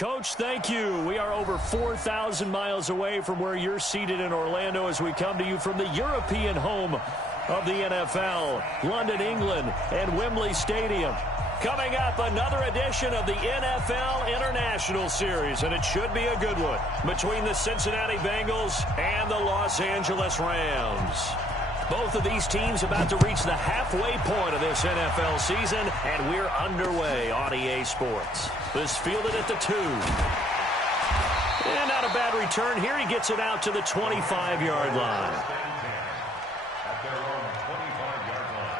Coach, thank you. We are over 4,000 miles away from where you're seated in Orlando as we come to you from the European home of the NFL, London, England, and Wembley Stadium. Coming up, another edition of the NFL International Series, and it should be a good one, between the Cincinnati Bengals and the Los Angeles Rams. Both of these teams about to reach the halfway point of this NFL season, and we're underway on EA Sports. This fielded at the 2. And not a bad return here. He gets it out to the 25-yard line. At their own 25-yard line.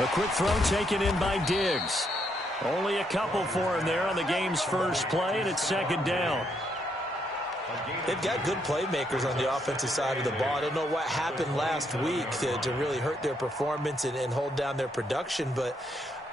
A quick throw taken in by Diggs. Only a couple for him there on the game's first play, and it's second down. They've got good playmakers on the offensive side of the ball. I don't know what happened last week to really hurt their performance and hold down their production, but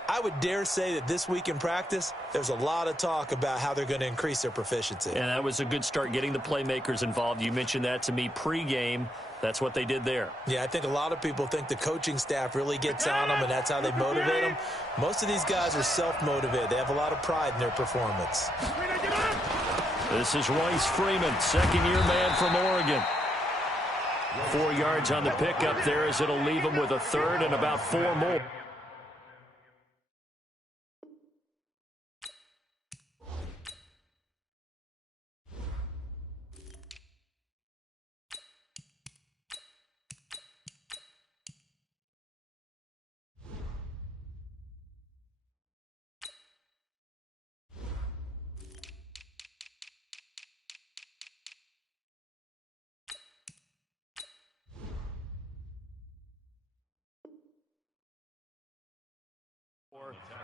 I would dare say that this week in practice, there's a lot of talk about how they're going to increase their proficiency. And that was a good start, getting the playmakers involved. You mentioned that to me pregame. That's what they did there. Yeah, I think a lot of people think the coaching staff really gets on them, and that's how they motivate them. Most of these guys are self-motivated. They have a lot of pride in their performance. This is Royce Freeman, second-year man from Oregon. 4 yards on the pickup there as it'll leave him with a third and about 4 more.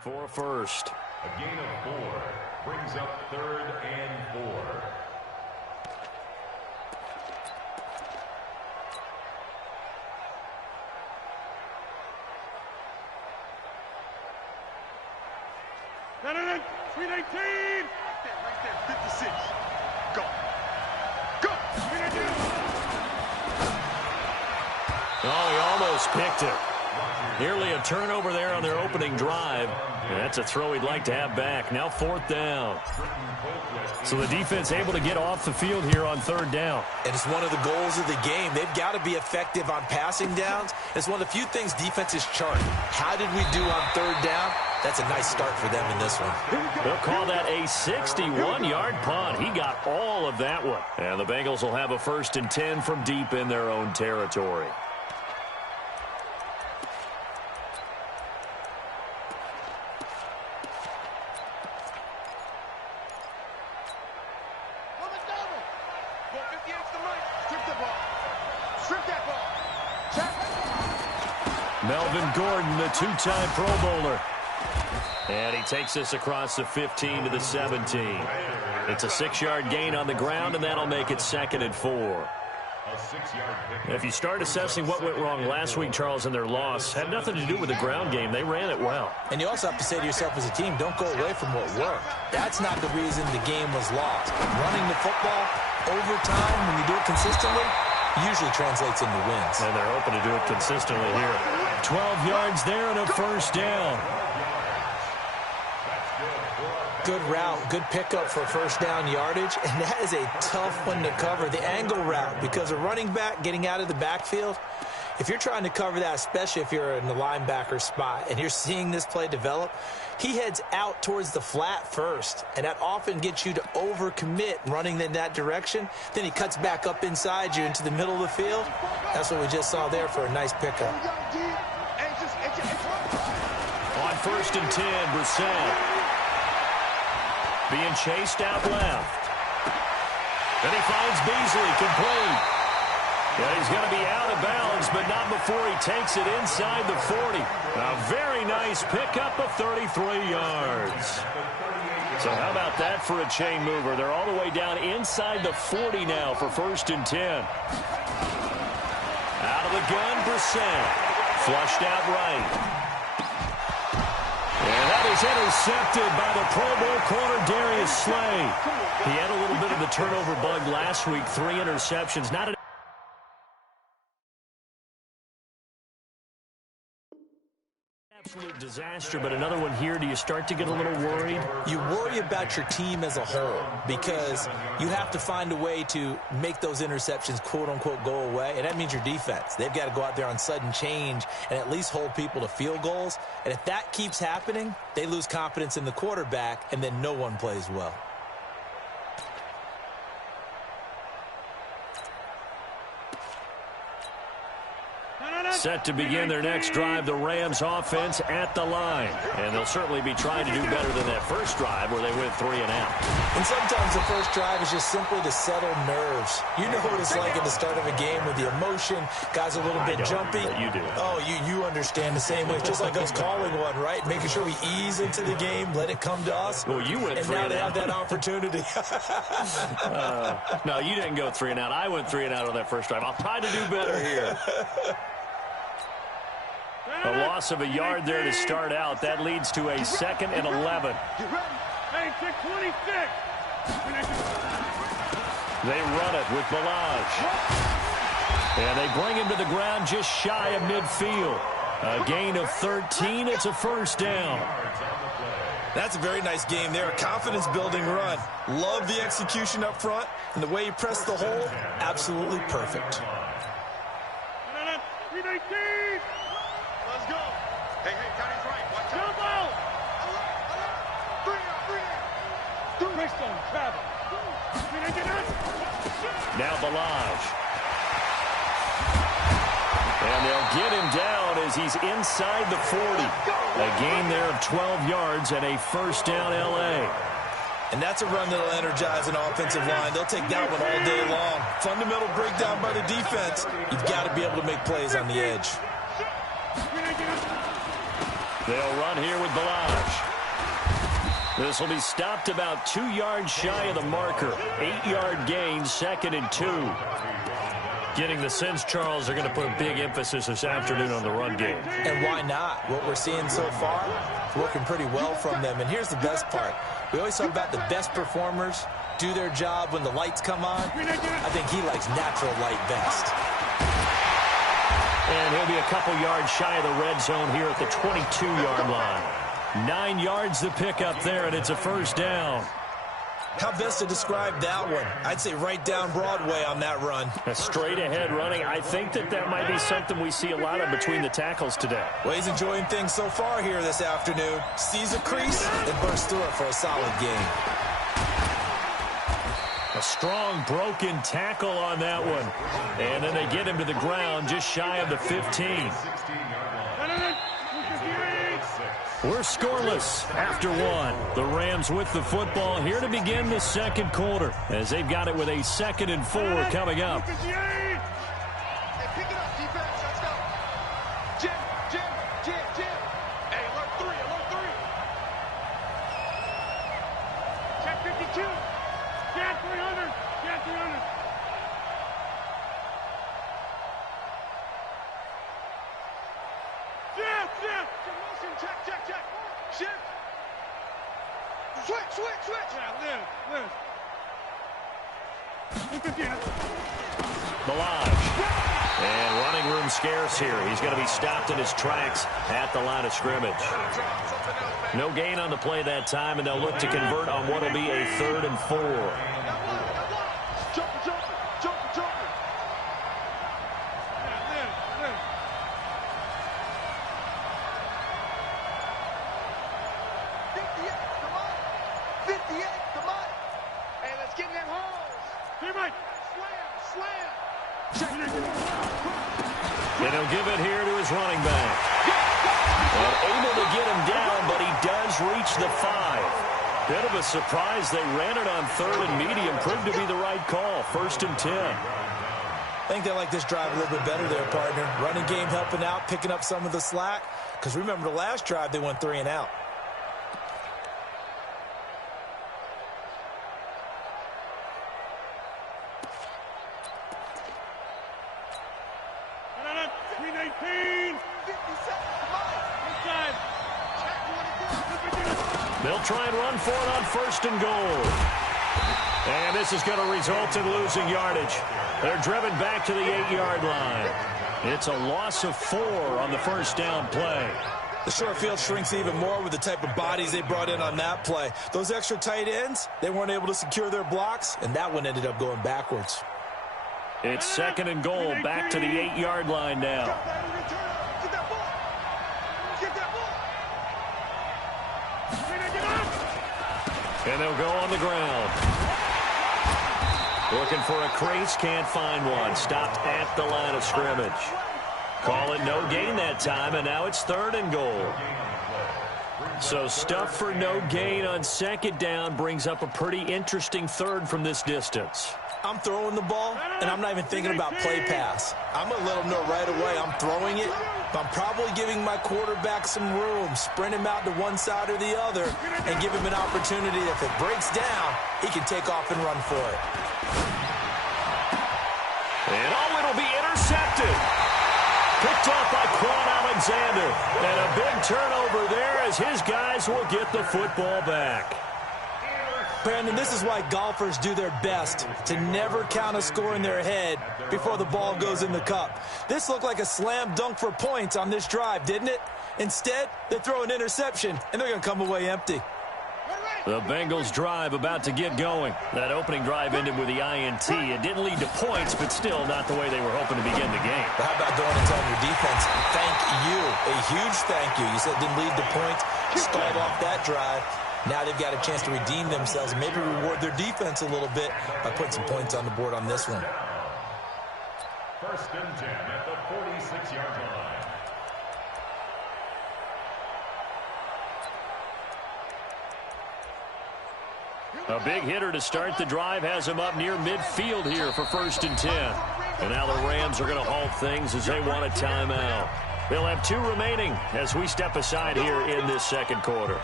For a first. A gain of 4 brings up 3rd and 4. Sweet 18. Right there, 56. Go. Go. Sweet 18. Oh, he almost picked it. Nearly a turnover there on their opening drive. And that's a throw he'd like to have back. Now 4th down. So the defense able to get off the field here on 3rd down. And it's one of the goals of the game. They've got to be effective on passing downs. It's one of the few things defenses chart. How did we do on 3rd down? That's a nice start for them in this one. They'll call that a 61-yard punt. He got all of that one. And the Bengals will have a 1st and 10 from deep in their own territory. Melvin Gordon, the 2-time Pro Bowler. And he takes this across the 15 to the 17. It's a 6-yard gain on the ground, and that'll make it 2nd and 4. If you start assessing what went wrong last week, Charles, in their loss, had nothing to do with the ground game. They ran it well. And you also have to say to yourself as a team, don't go away from what worked. That's not the reason the game was lost. Running the football over time, when you do it consistently, usually translates into wins. And they're hoping to do it consistently here. 12 yards there and a 1st down. Good route, good pickup for 1st down yardage, and that is a tough one to cover, the angle route, because a running back getting out of the backfield, if you're trying to cover that, especially if you're in the linebacker spot and you're seeing this play develop, he heads out towards the flat first, and that often gets you to overcommit running in that direction. Then he cuts back up inside you into the middle of the field. That's what we just saw there for a nice pickup. On 1st and 10, Brissett being chased out left. And he finds Beasley complete. And he's going to be out of bounds, but not before he takes it inside the 40. A very nice pickup of 33 yards. So how about that for a chain mover? They're all the way down inside the 40 now for 1st and 10. Out of the gun, Brissett. Flushed out right. And that is intercepted by the Pro Bowl corner, Darius Slay. He had a little bit of the turnover bug last week. 3 interceptions. Not an absolute disaster, but another one here. Do you start to get a little worried? You worry about your team as a whole because you have to find a way to make those interceptions, quote-unquote, go away, and that means your defense. They've got to go out there on sudden change and at least hold people to field goals, and if that keeps happening, they lose confidence in the quarterback, and then no one plays well. Set to begin their next drive, the Rams offense at the line. And they'll certainly be trying to do better than that first drive where they went 3 and out. And sometimes the first drive is just simply to settle nerves. You know what it's like at the start of a game with the emotion. Guys are a little bit jumpy. You do. Oh, you understand the same way. It's just like us calling one, right? Making sure we ease into the game, let it come to us. Well, you went 3 and out. And now they have that opportunity. No, you didn't go 3 and out. I went 3 and out on that first drive. I'll try to do better here. A loss of a yard there to start out. That leads to a 2nd and 11. Hey, 626. They run it with Balaj. And they bring him to the ground just shy of midfield. A gain of 13. It's a 1st down. That's a very nice game there. A confidence-building run. Love the execution up front. And the way he pressed the hole, absolutely perfect. 319. Let's go. Hey, Johnny's right. Watch out. Jump out. Bristol, travel. Now Balaj. And they'll get him down as he's inside the 40. A gain there of 12 yards and a 1st down L.A. And that's a run that'll energize an offensive line. They'll take that one all day long. Fundamental breakdown by the defense. You've got to be able to make plays on the edge. They'll run here with Balaj. This will be stopped about 2 yards shy of the marker. 8-yard gain, 2nd and 2. Getting the sense, Charles, they're going to put a big emphasis this afternoon on the run game. And why not? What we're seeing so far is working pretty well from them. And here's the best part. We always talk about the best performers do their job when the lights come on. I think he likes natural light best. And he'll be a couple yards shy of the red zone here at the 22-yard line. 9 yards to pick up there, and it's a 1st down. How best to describe that one? I'd say right down Broadway on that run. A straight-ahead running. I think that might be something we see a lot of between the tackles today. Well, he's enjoying things so far here this afternoon. Sees a crease and bursts through it for a solid game. A strong broken tackle on that one. And then they get him to the ground just shy of the 15. We're scoreless after 1. The Rams with the football here to begin the 2nd quarter as they've got it with a 2nd and 4 coming up. Hey, pick it up, defense. Let's go. Jim. Hey, alert 3. Check 52. Jan 300. Shift. Check. Shift. Switch. Yeah, live. Balaj. And running room scarce here. He's going to be stopped in his tracks at the line of scrimmage. No gain on the play that time, and they'll look to convert on what will be a 3rd and 4. And he'll give it here to his running back. And able to get him down, but he does reach the 5. Bit of a surprise. They ran it on 3rd and medium. Proved to be the right call. 1st and 10. I think they like this drive a little bit better there, partner. Running game helping out, picking up some of the slack. Because remember the last drive, they went 3 and out. They'll try and run for it on 1st and goal. And this is going to result in losing yardage. They're driven back to the 8-yard line. It's a loss of 4 on the 1st down play. The short field shrinks even more with the type of bodies they brought in on that play. Those extra tight ends, they weren't able to secure their blocks, and that one ended up going backwards. It's 2nd and goal, back to the 8-yard line now. And they'll go on the ground. Looking for a crease, can't find one. Stopped at the line of scrimmage. Call it no gain that time, and now it's 3rd and goal. So stuff for no gain on 2nd down brings up a pretty interesting 3rd from this distance. I'm throwing the ball, and I'm not even thinking about play pass. I'm going to let them know right away I'm throwing it, but I'm probably giving my quarterback some room, sprint him out to one side or the other, and give him an opportunity. If it breaks down, he can take off and run for it. And it'll be intercepted. Picked off by Quan Alexander. And a big turnover there as his guys will get the football back. Brandon, this is why golfers do their best to never count a score in their head before the ball goes in the cup. This looked like a slam dunk for points on this drive, didn't it? Instead, they throw an interception, and they're going to come away empty. The Bengals drive about to get going. That opening drive ended with the INT. It didn't lead to points, but still not the way they were hoping to begin the game. But how about going and telling your defense, thank you, a huge thank you. You said it didn't lead to points, stalled off that drive. Now they've got a chance to redeem themselves and maybe reward their defense a little bit by putting some points on the board on this one. 1st and 10 at the 46-yard line. A big hitter to start the drive has him up near midfield here for 1st and 10. And now the Rams are going to halt things as they want a timeout. They'll have 2 remaining as we step aside here in this 2nd quarter.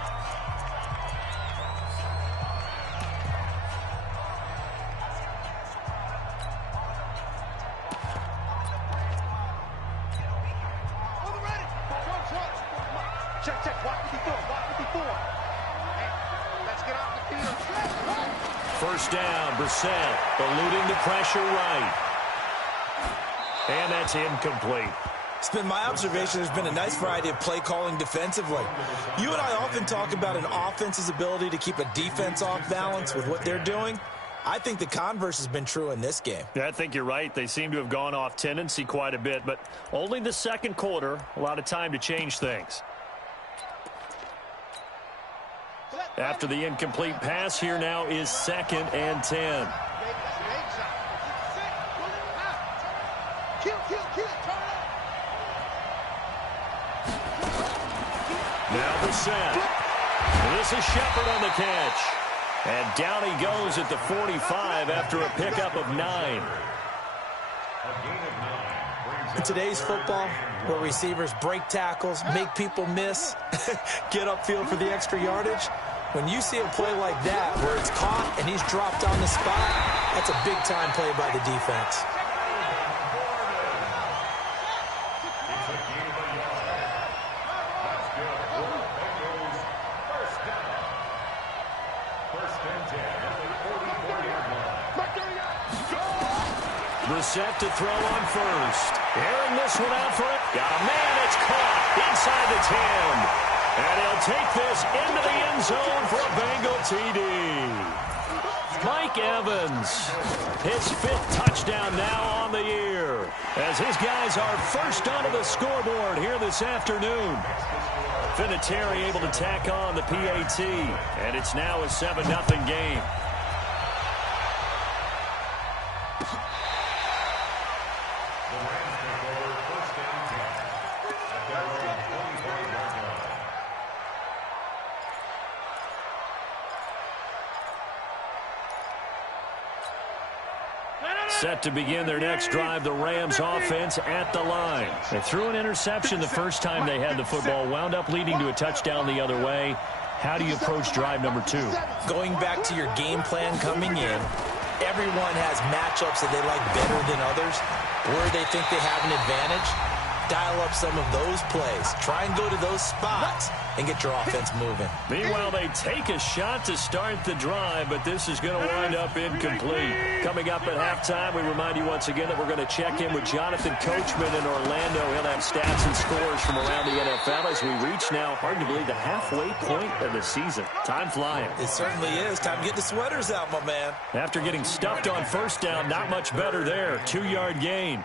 First down, Brissett eluding the pressure right. And that's incomplete. It's been my observation there's been a nice variety of play calling defensively. You and I often talk about an offense's ability to keep a defense off balance with what they're doing. I think the converse has been true in this game. Yeah, I think you're right. They seem to have gone off tendency quite a bit, but only the 2nd quarter, a lot of time to change things. After the incomplete pass, here now is 2nd and 10. Now Brissett. This is Shepard on the catch. And down he goes at the 45 after a pickup of 9. In today's football, where receivers break tackles, make people miss, get upfield for the extra yardage, when you see a play like that where it's caught and he's dropped on the spot, that's a big-time play by the defense. Brissett to throw on first. Airing this one out for it. Got a man that's caught inside the 10. And he'll take this into the end zone for a Bengal TD. Mike Evans, his 5th touchdown now on the year, as his guys are first onto the scoreboard here this afternoon. Vinatieri able to tack on the PAT, and it's now a 7-0 game. Set to begin their next drive, the Rams offense at the line. They threw an interception the first time they had the football, wound up leading to a touchdown the other way. How do you approach drive number 2? Going back to your game plan coming in, everyone has matchups that they like better than others. Where they think they have an advantage, dial up some of those plays. Try and go to those spots and get your offense moving. Meanwhile, they take a shot to start the drive, but this is going to wind up incomplete. Coming up at halftime, we remind you once again that we're going to check in with Jonathan Coachman in Orlando. He'll have stats and scores from around the NFL as we reach now, hard to believe, the halfway point of the season. Time flying. It certainly is. Time to get the sweaters out, my man. After getting stuffed on first down, not much better there. 2-yard gain.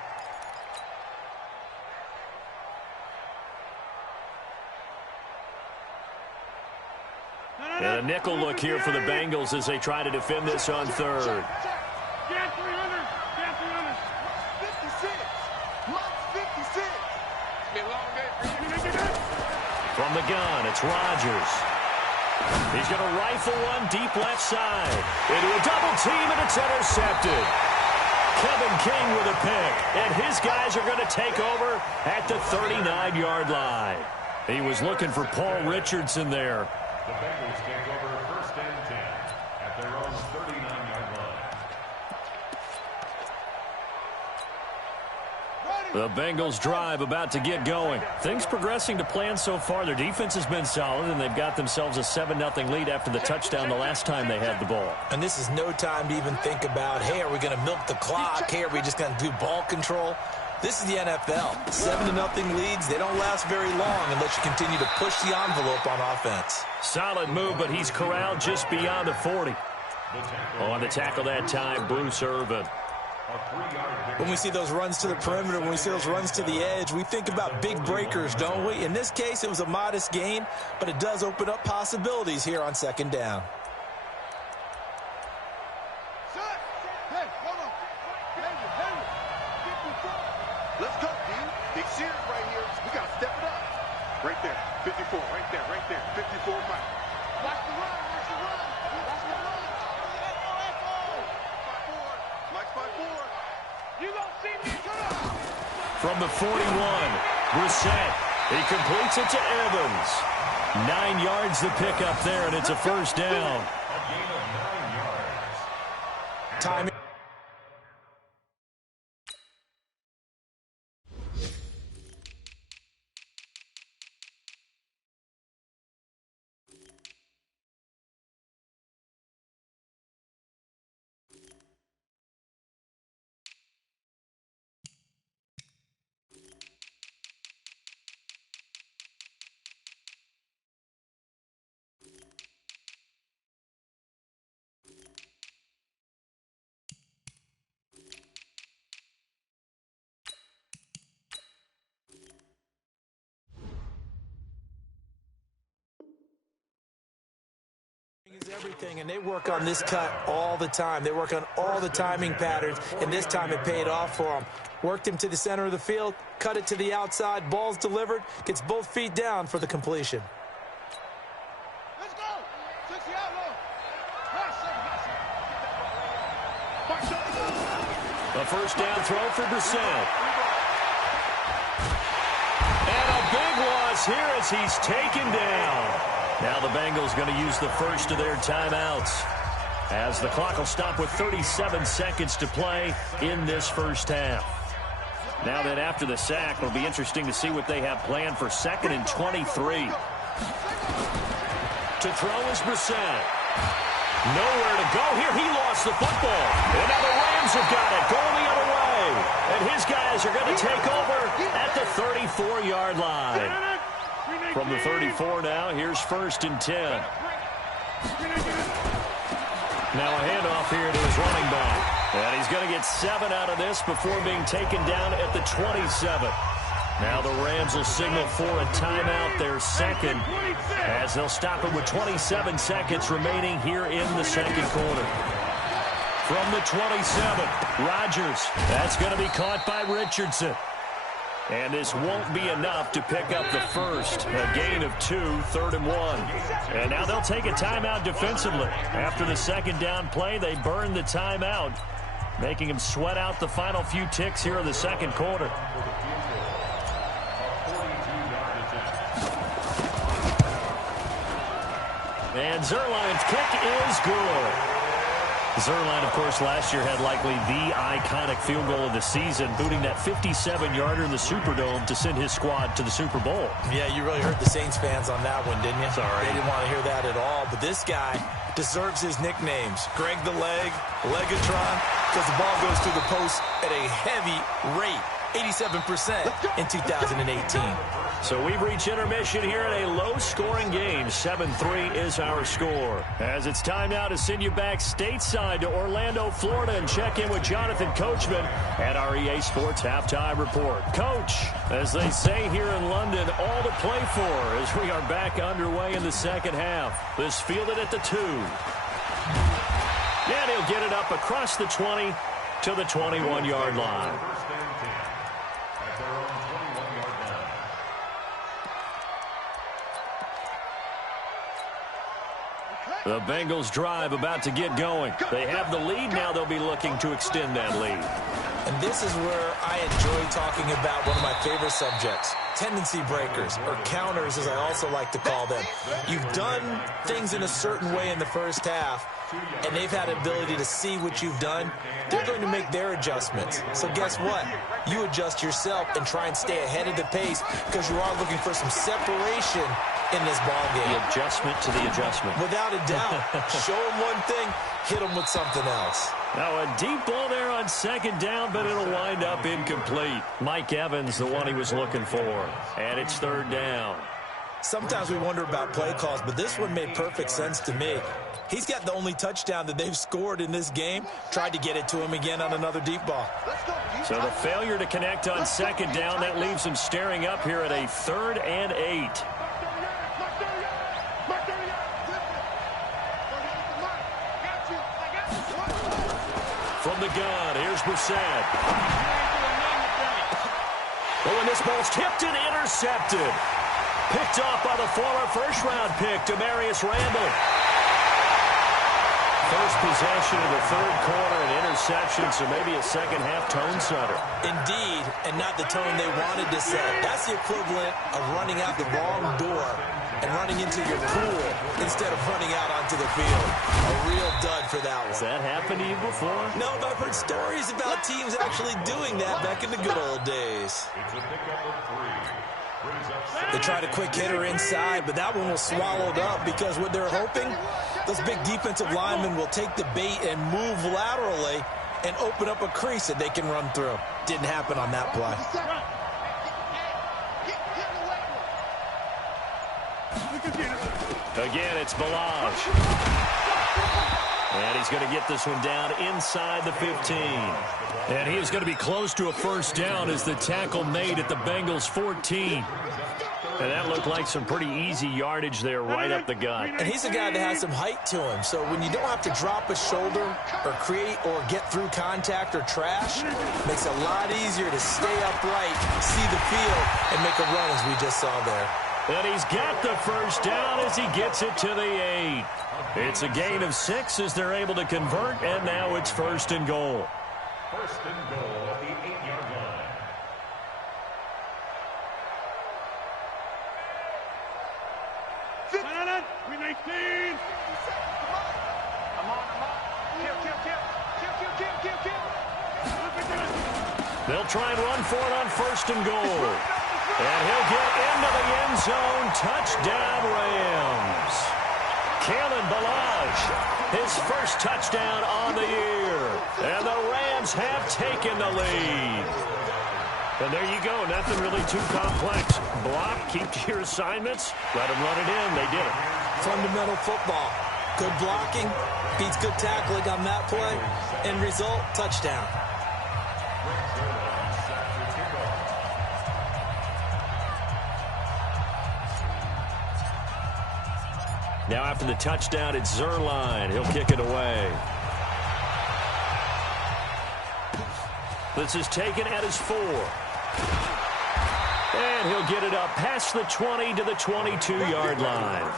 And a nickel look here for the Bengals as they try to defend this on third. Get 300. Get 300. 56. Max 56. Be a long day for you. From the gun, it's Rodgers. He's going to rifle one deep left side. Into a double team, and it's intercepted. Kevin King with a pick, and his guys are going to take over at the 39-yard line. He was looking for Paul Richardson there. The Bengals take over first and 10 at their own 39-yard line. The Bengals drive about to get going. Things progressing to plan so far. Their defense has been solid, and they've got themselves a 7-0 lead after the touchdown the last time they had the ball. And this is no time to even think about, hey, are we going to milk the clock? Hey, are we just going to do ball control? This is the NFL. 7-0 leads, they don't last very long unless you continue to push the envelope on offense. Solid move, but he's corralled just beyond the 40. On the tackle that time, Bruce Irvin. When we see those runs to the perimeter, when we see those runs to the edge, we think about big breakers, don't we? In this case, it was a modest gain, but it does open up possibilities here on second down. Let's go, dude. Big series right here. We got to step it up. Right there. 54. Right there. Right there. 54, Mike. Watch the run. Watch the run. Watch the run. Mike's 5-4. You don't see me. Turn up. From the 41, Brissett. He completes it to Evans. 9 yards the pickup there, and it's a first down. A gain of 9 yards. Timing. Is everything, and they work on this cut all the time. They work on all the timing patterns, and this time it paid off for them. Worked him to the center of the field, cut it to the outside, ball's delivered, gets both feet down for the completion. Let's go. 60 out low. A first down throw for Brissett. And a big loss here as he's taken down. Now the Bengals going to use the first of their timeouts as the clock will stop with 37 seconds to play in this first half. Now then, after the sack, it'll be interesting to see what they have planned for 2nd and 23. To throw is Brissett. Nowhere to go here. He lost the football. And now the Rams have got it. Going the other way. And his guys are going to take over at the 34-yard line. From the 34 now, here's 1st and 10. Now a handoff here to his running back. And he's going to get 7 out of this before being taken down at the 27. Now the Rams will signal for a timeout, their second, as they'll stop it with 27 seconds remaining here in the second quarter. From the 27, Rodgers. That's going to be caught by Richardson. And this won't be enough to pick up the first. A gain of 2, 3rd and 1. And now they'll take a timeout defensively. After the second down play, they burn the timeout. making him sweat out the final few ticks here in the second quarter. And Zuerlein's kick is good. Zuerlein, of course, last year had likely the iconic field goal of the season, booting that 57-yarder in the Superdome to send his squad to the Super Bowl. Yeah, you really hurt the Saints fans on that one, didn't you? Sorry. They didn't want to hear that at all. But this guy deserves his nicknames. Greg the Leg, Legatron, because the ball goes through the post at a heavy rate, 87% in 2018. So we've reached intermission here in a low-scoring game. 7-3 is our score. As it's time now to send you back stateside to Orlando, Florida, and check in with Jonathan Coachman at our EA Sports Halftime Report. Coach, as they say here in London, all to play for as we are back underway in the second half. This fielded at the 2. And he'll get it up across the 20 to the 21-yard line. The Bengals drive about to get going. They have the lead. Now they'll be looking to extend that lead. And this is where I enjoy talking about one of my favorite subjects, tendency breakers, or counters as I also like to call them. You've done things in a certain way in the first half, and they've had the ability to see what you've done. They're going to make their adjustments. So guess what? You adjust yourself and try and stay ahead of the pace because you are looking for some separation in this ball game. The adjustment to the adjustment. Without a doubt. Show them one thing, hit them with something else. Now a deep ball there on second down, but it'll wind up incomplete. Mike Evans, the one he was looking for. And it's third down. Sometimes we wonder about play calls, but this one made perfect sense to me. He's got the only touchdown that they've scored in this game. Tried to get it to him again on another deep ball. So the failure to connect on second down, that leaves him staring up here at a 3rd and 8. From the gun, here's Brissett. Oh, and this ball's tipped and intercepted. Picked off by the former first-round pick, Demarius Randall. First possession of the third quarter, an interception, so maybe a second-half tone setter. Indeed, and not the tone they wanted to set. That's the equivalent of running out the wrong door and running into your pool instead of running out onto the field. A real dud for that one. Has that happened to you before? No, but I've heard stories about teams actually doing that back in the good old days. They tried a quick hitter inside, but that one was swallowed up because what they're hoping, those big defensive linemen will take the bait and move laterally and open up a crease that they can run through. Didn't happen on that play. Again, it's Balaj. And he's going to get this one down inside the 15. And he is going to be close to a first down as the tackle made at the Bengals' 14. And that looked like some pretty easy yardage there right up the gut. And he's a guy that has some height to him. So when you don't have to drop a shoulder or create or get through contact or trash, makes it a lot easier to stay upright, see the field, and make a run as we just saw there. And he's got the first down as he gets it to the 8. It's a gain of 6 as they're able to convert, and now it's 1st and goal. 1st and goal at the 8-yard line. They'll try and run for it on 1st and goal. And he'll get into the end zone. Touchdown, Rams. Kalen Balaj, his first touchdown on the year. And the Rams have taken the lead. And there you go. Nothing really too complex. Block, keep to your assignments, let them run it in. They did it. Fundamental football. Good blocking beats good tackling on that play. End result, touchdown. Now after the touchdown, it's Zuerlein. He'll kick it away. This is taken at his 4. And he'll get it up past the 20 to the 22-yard line.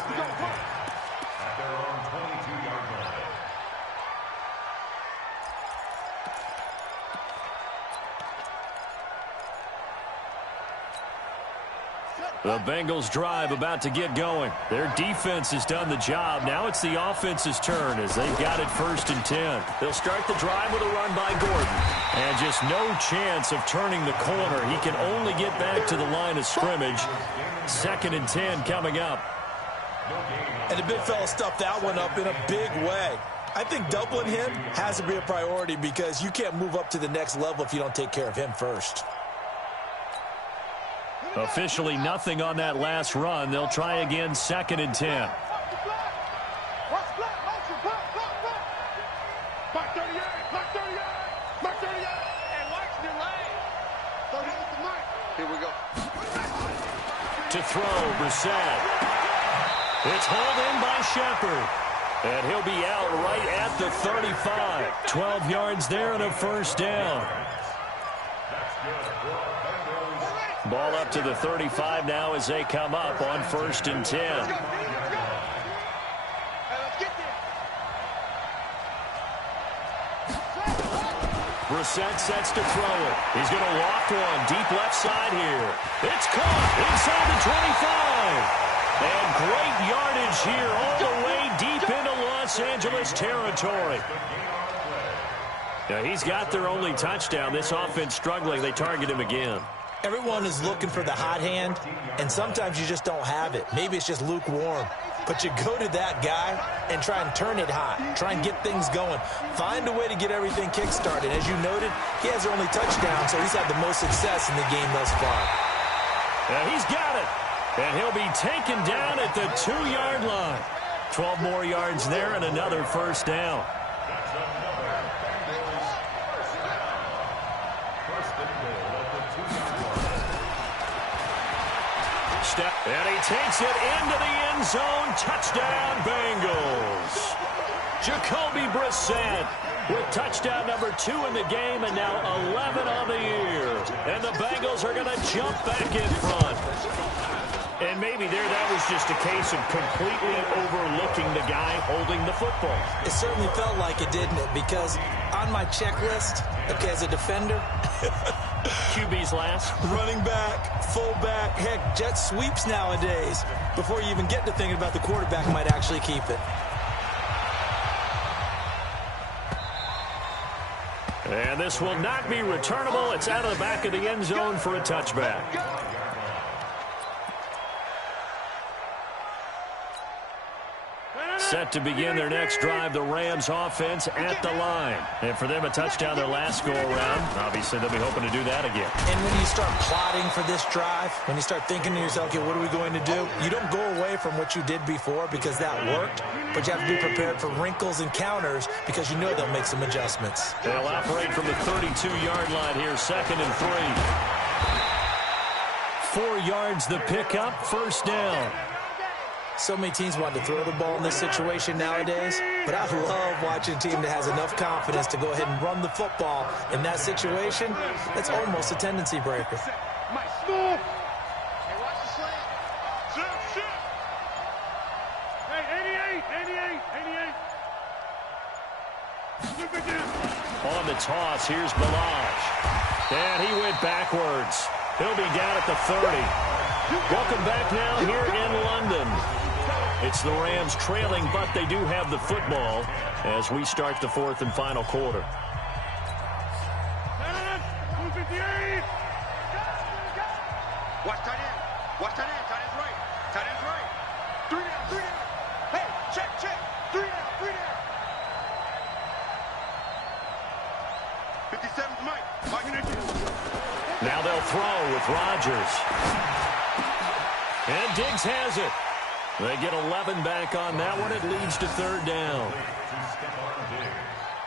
The Bengals drive about to get going. Their defense has done the job. Now it's the offense's turn as they've got it 1st and 10. They'll start the drive with a run by Gordon. And just no chance of turning the corner. He can only get back to the line of scrimmage. 2nd and 10 coming up. And the big fella stuffed that one up in a big way. I think doubling him has to be a priority because you can't move up to the next level if you don't take care of him first. Officially nothing on that last run. They'll try again 2nd and 10. To throw, Brissett. It's hauled in by Shepard. And he'll be out right at the 35. 12 yards there and a 1st down. Ball up to the 35 now as they come up on 1st and 10. Brissett sets to throw it. He's going to walk one deep left side here. It's caught inside the 25. And great yardage here all the way deep into Los Angeles territory. Now he's got their only touchdown. This offense struggling. They target him again. Everyone is looking for the hot hand, and sometimes you just don't have it. Maybe it's just lukewarm. But you go to that guy and try and turn it hot. Try and get things going. Find a way to get everything kick-started. As you noted, he has their only touchdown, so he's had the most success in the game thus far. He's got it. And he'll be taken down at the 2-yard line. 12 more yards there and another 1st down. And he takes it into the end zone. Touchdown, Bengals. Jacoby Brissett with touchdown number 2 in the game and now 11 on the year. And the Bengals are going to jump back in front. And maybe that was just a case of completely overlooking the guy holding the football. It certainly felt like it, didn't it? Because on my checklist, okay, as a defender, QB's last. Running back, fullback, heck, jet sweeps nowadays. Before you even get to thinking about the quarterback might actually keep it. And this will not be returnable. It's out of the back of the end zone for a touchback. Set to begin their next drive, the Rams offense at the line. And for them, a touchdown their last go-around. Obviously, they'll be hoping to do that again. And when you start plotting for this drive, when you start thinking to yourself, okay, what are we going to do? You don't go away from what you did before because that worked, but you have to be prepared for wrinkles and counters because you know they'll make some adjustments. They'll operate from the 32-yard line here, 2nd and 3. 4 yards the pickup, 1st down. So many teams want to throw the ball in this situation nowadays, but I love watching a team that has enough confidence to go ahead and run the football in that situation. That's almost a tendency breaker. On the toss, here's Balaj. And he went backwards. He'll be down at the 30. Welcome back now here in London. It's the Rams trailing, but they do have the football as we start the 4th and final quarter. Watch tight end. Watch tight end. Tight end's right. Tight end's right. 3 down, 3 down. Hey, check. 3 down, 3 down. 57's Mike. Now they'll throw with Rodgers. And Diggs has it. They get 11 back on that one. It leads to 3rd down.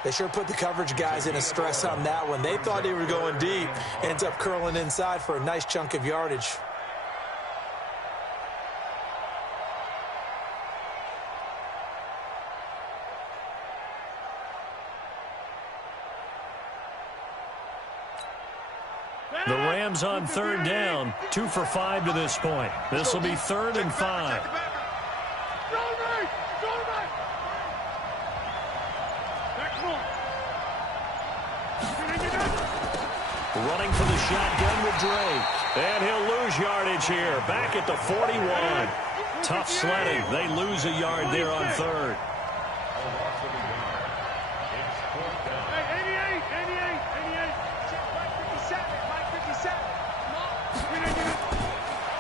They sure put the coverage guys in a stress on that one. They thought they were going deep. Ends up curling inside for a nice chunk of yardage. The Rams on 3rd down, 2 for 5 to this point. This will be 3rd and 5. Running for the shotgun with Drake. And he'll lose yardage here. Back at the 41. Tough sledding. They lose a yard there on third.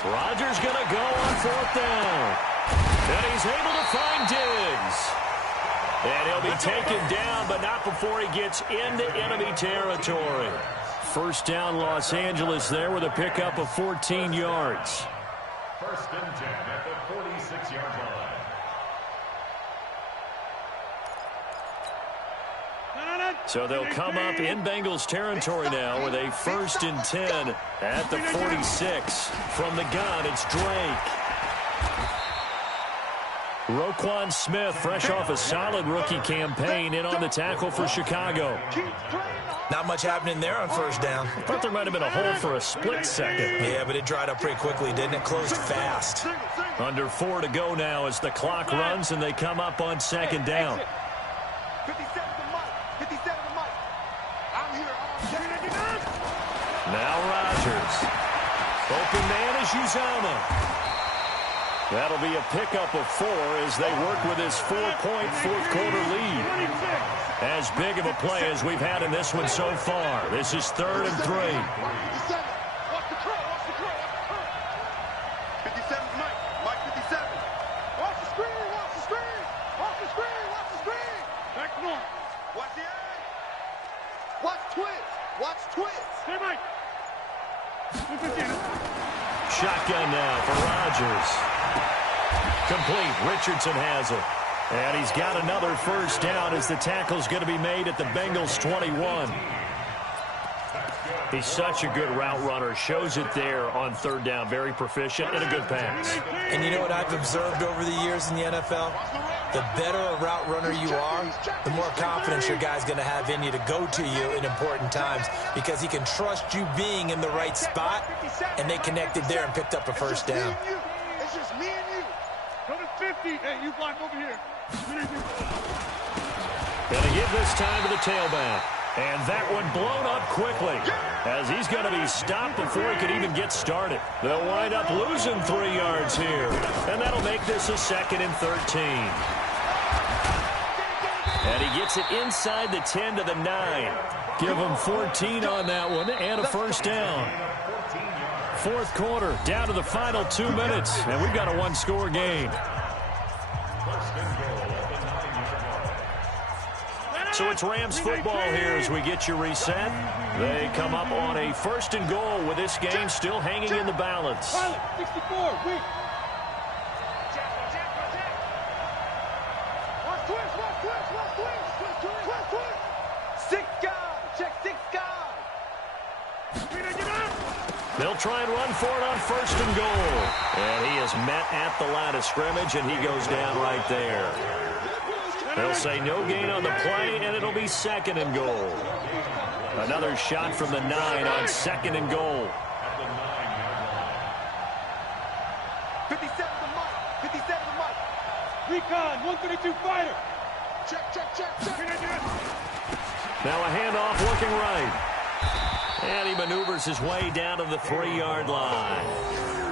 Rodgers going to go on fourth down. And he's able to find Diggs. And he'll be taken down, but not before he gets into enemy territory. First down, Los Angeles there with a pickup of 14 yards. First and 10 at the 46-yard line. So they'll come up in Bengals territory now with a first and 10 at the 46. From the gun, it's Drake. Roquan Smith, fresh off a solid rookie campaign, in on the tackle for Chicago. Not much happening there on first down. Thought there might have been a hole for a split second. Yeah, but it dried up pretty quickly, didn't it? Closed fast. Under 4 to go now as the clock runs and they come up on second down. 57 to Mike. 57 to Mike. I'm here all day. Now Rodgers. Open man is Uzama. That'll be a pickup of 4 as they work with his 4-point fourth-quarter lead. As big of a play as we've had in this one so far. This is 3rd and 3. 57 Mike. Mike 57. Watch the screen. Watch the screen. Watch the screen. Watch the screen. Back north. Watch the eye. Watch twist. Watch twist. Hey, Mike. Shotgun now for Rodgers. Complete. Richardson has it. And he's got another first down as the tackle's going to be made at the Bengals 21. He's such a good route runner. Shows it there on third down. Very proficient and a good pass. And you know what I've observed over the years in the NFL? The better a route runner you are, the more confidence your guy's going to have in you to go to you in important times because he can trust you being in the right spot, and they connected there and picked up a first down. It's just me and you. Go to 50. Hey, you block over here. Going to give this time to the tailback. And that one blown up quickly as he's going to be stopped before he could even get started. They'll wind up losing 3 yards here. And that'll make this a 2nd and 13. And he gets it inside the 10 to the 9. Give him 14 on that one and a first down. Fourth quarter, down to the final 2 minutes. And we've got a 1-score game. So it's Rams football here as we get you reset. They come up on a 1st and goal with this game still hanging in the balance. 64, weak. Six guys. Check 6 guys. They'll try and run for it on 1st and goal. And he is met at the line of scrimmage, and he goes down right there. They'll say no gain on the play, and it'll be 2nd and goal. Another shot from the 9 on 2nd and goal. 57 to Mike. 57 to Mike. Recon, 132 fighter. Check. Now a handoff looking right. And he maneuvers his way down to the 3-yard line.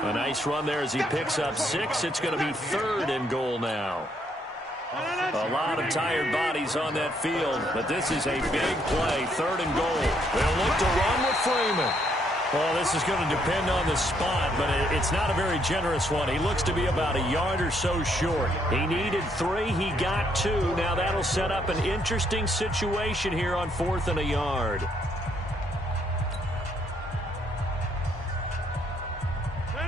A nice run there as he picks up 6. It's going to be 3rd and goal now. A lot of tired bodies on that field, but this is a big play, 3rd and goal. They'll look to run with Freeman. Well, this is going to depend on the spot, but it's not a very generous one. He looks to be about a yard or so short. He needed 3. He got 2. Now that'll set up an interesting situation here on 4th and a yard.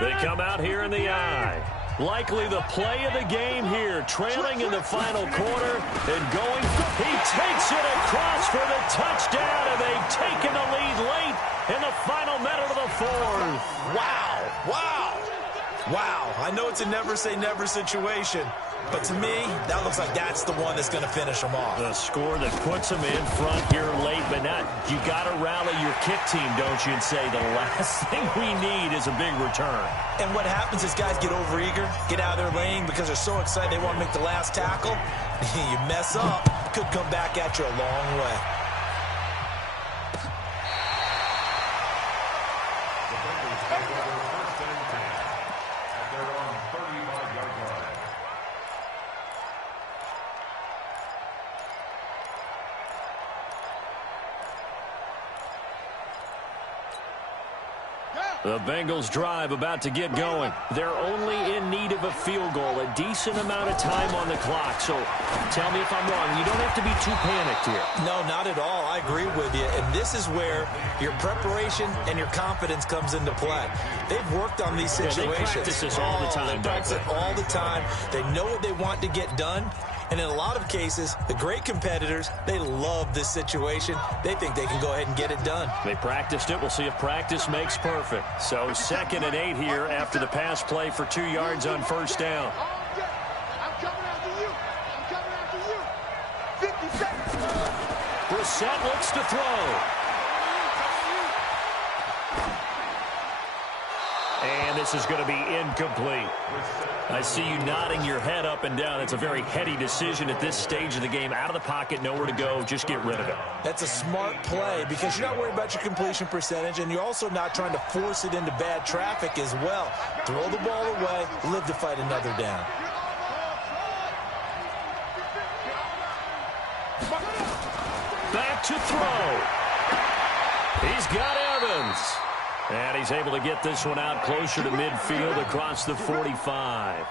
They come out here in the eye. Likely the play of the game here, trailing in the final quarter and going. He takes it across for the touchdown, and they've taken the lead late in the final minute of the 4th. Wow. I know it's a never-say-never situation, but to me, that looks like that's the one that's going to finish them off. The score that puts them in front here late, but not. You got to rally your kick team, don't you, and say the last thing we need is a big return. And what happens is guys get overeager, get out of their lane because they're so excited they want to make the last tackle. You mess up, could come back at you a long way. The Bengals drive about to get going. They're only in need of a field goal, a decent amount of time on the clock. So tell me if I'm wrong. You don't have to be too panicked here. No, not at all. I agree with you. And this is where your preparation and your confidence comes into play. They've worked on these situations. Yeah, they practice this all the time. They practice it all the time. They know what they want to get done. And in a lot of cases, the great competitors, they love this situation. They think they can go ahead and get it done. They practiced it. We'll see if practice makes perfect. So 2nd and 8 here after the pass play for 2 yards on first down. I'm coming after you. I'm coming after you. 50 seconds. Brissett looks to throw. And this is going to be incomplete. I see you nodding your head up and down. It's a very heady decision at this stage of the game. Out of the pocket, nowhere to go. Just get rid of it. That's a smart play because you're not worried about your completion percentage, and you're also not trying to force it into bad traffic as well. Throw the ball away, live to fight another down. Back to throw. He's got Evans. And he's able to get this one out closer to midfield across the 45.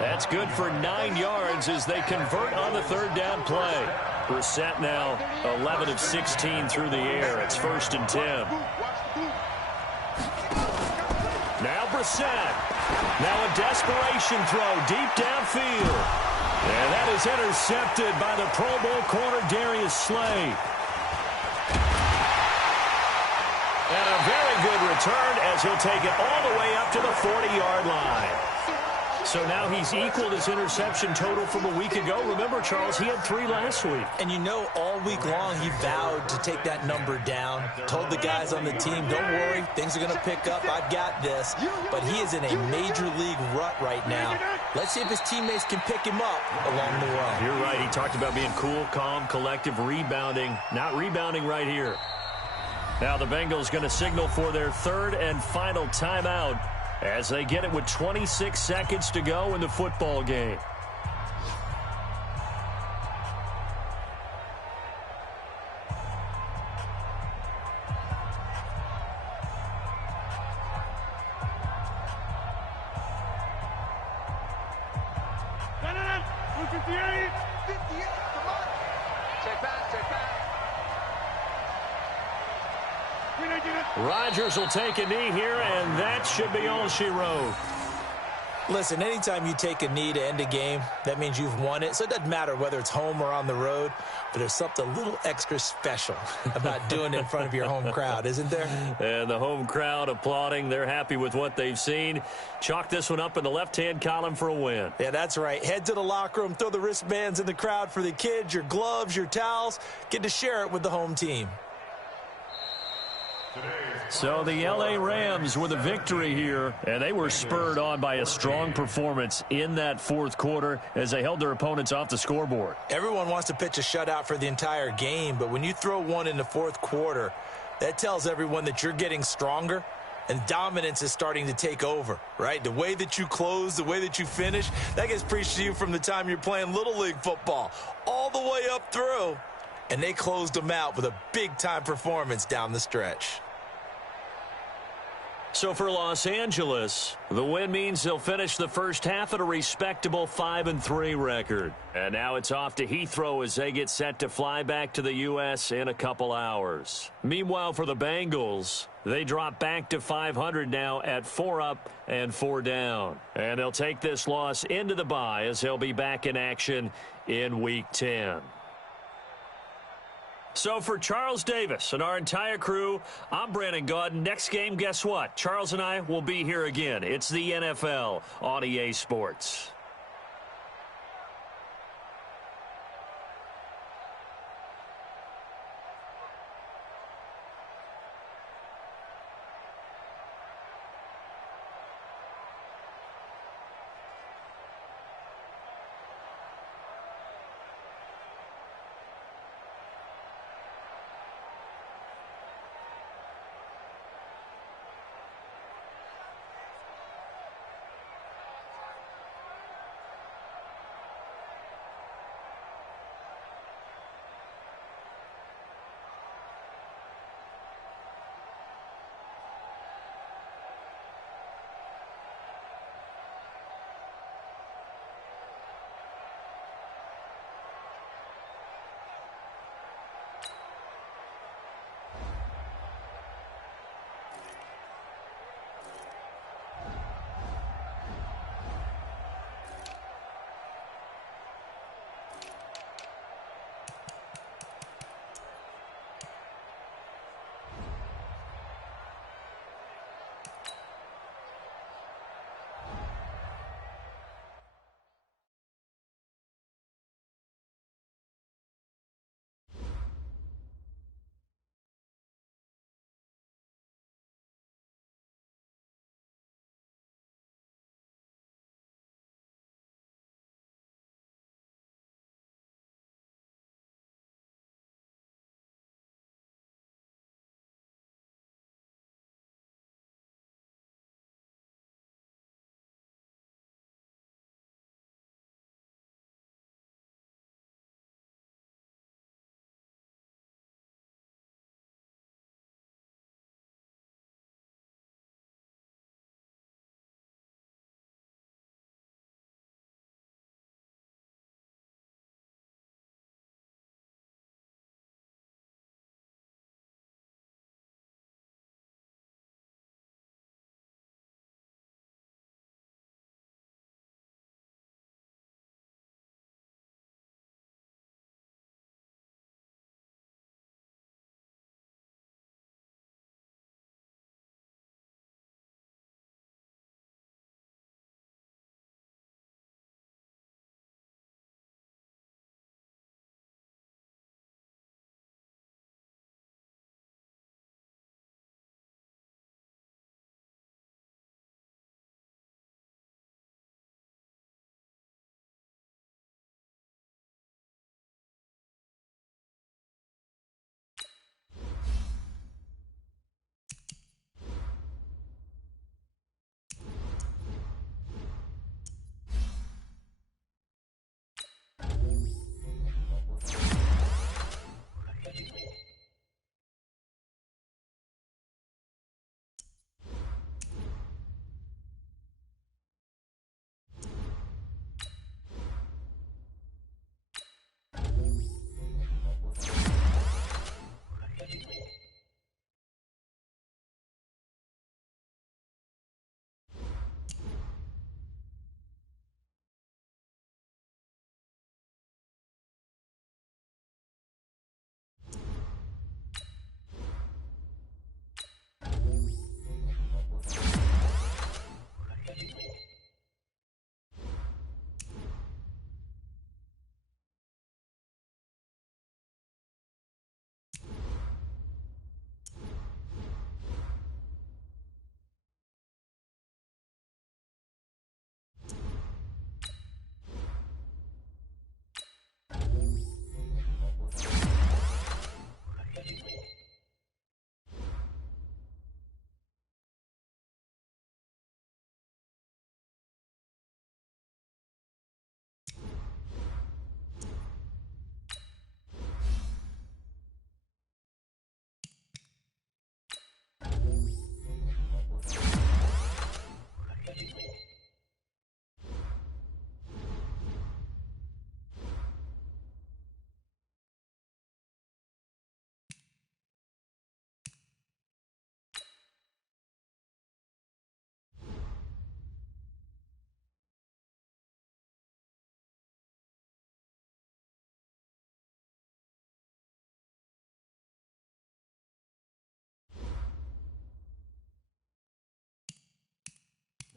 That's good for 9 yards as they convert on the 3rd down play. Brissett now 11 of 16 through the air. It's 1st and 10. Now Brissett. Now a desperation throw deep downfield. And that is intercepted by the Pro Bowl corner Darius Slay. And a very good return as he'll take it all the way up to the 40-yard line. So now he's equaled his interception total from a week ago. Remember, Charles, he had 3 last week. And you know, all week long he vowed to take that number down. Told the guys on the team, don't worry, things are going to pick up. I've got this. But he is in a major league rut right now. Let's see if his teammates can pick him up along the way. You're right. He talked about being cool, calm, collective, rebounding. Not rebounding right here. Now the Bengals going to signal for their 3rd and final timeout as they get it with 26 seconds to go in the football game. Rodgers will take a knee here, and that should be all she wrote. Listen, anytime you take a knee to end a game, that means you've won it. So it doesn't matter whether it's home or on the road, but there's something a little extra special about doing it in front of your home crowd, isn't there? And the home crowd applauding. They're happy with what they've seen. Chalk this one up in the left-hand column for a win. Yeah, that's right. Head to the locker room, throw the wristbands in the crowd for the kids, your gloves, your towels. Get to share it with the home team. So the L.A. Rams with a victory here, and they were spurred on by a strong performance in that 4th quarter as they held their opponents off the scoreboard. Everyone wants to pitch a shutout for the entire game, but when you throw one in the 4th quarter, that tells everyone that you're getting stronger and dominance is starting to take over, right? The way that you close, the way that you finish, that gets preached to you from the time you're playing Little League football all the way up through, and they closed them out with a big-time performance down the stretch. So for Los Angeles, the win means they'll finish the first half at a respectable 5-3 record. And now it's off to Heathrow as they get set to fly back to the U.S. in a couple hours. Meanwhile, for the Bengals, they drop back to 500 now at 4 up and 4 down. And they'll take this loss into the bye as they'll be back in action in Week 10. So for Charles Davis and our entire crew, I'm Brandon Gaudin. Next game, guess what? Charles and I will be here again. It's the NFL on EA Sports.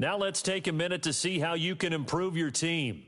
Now let's take a minute to see how you can improve your team.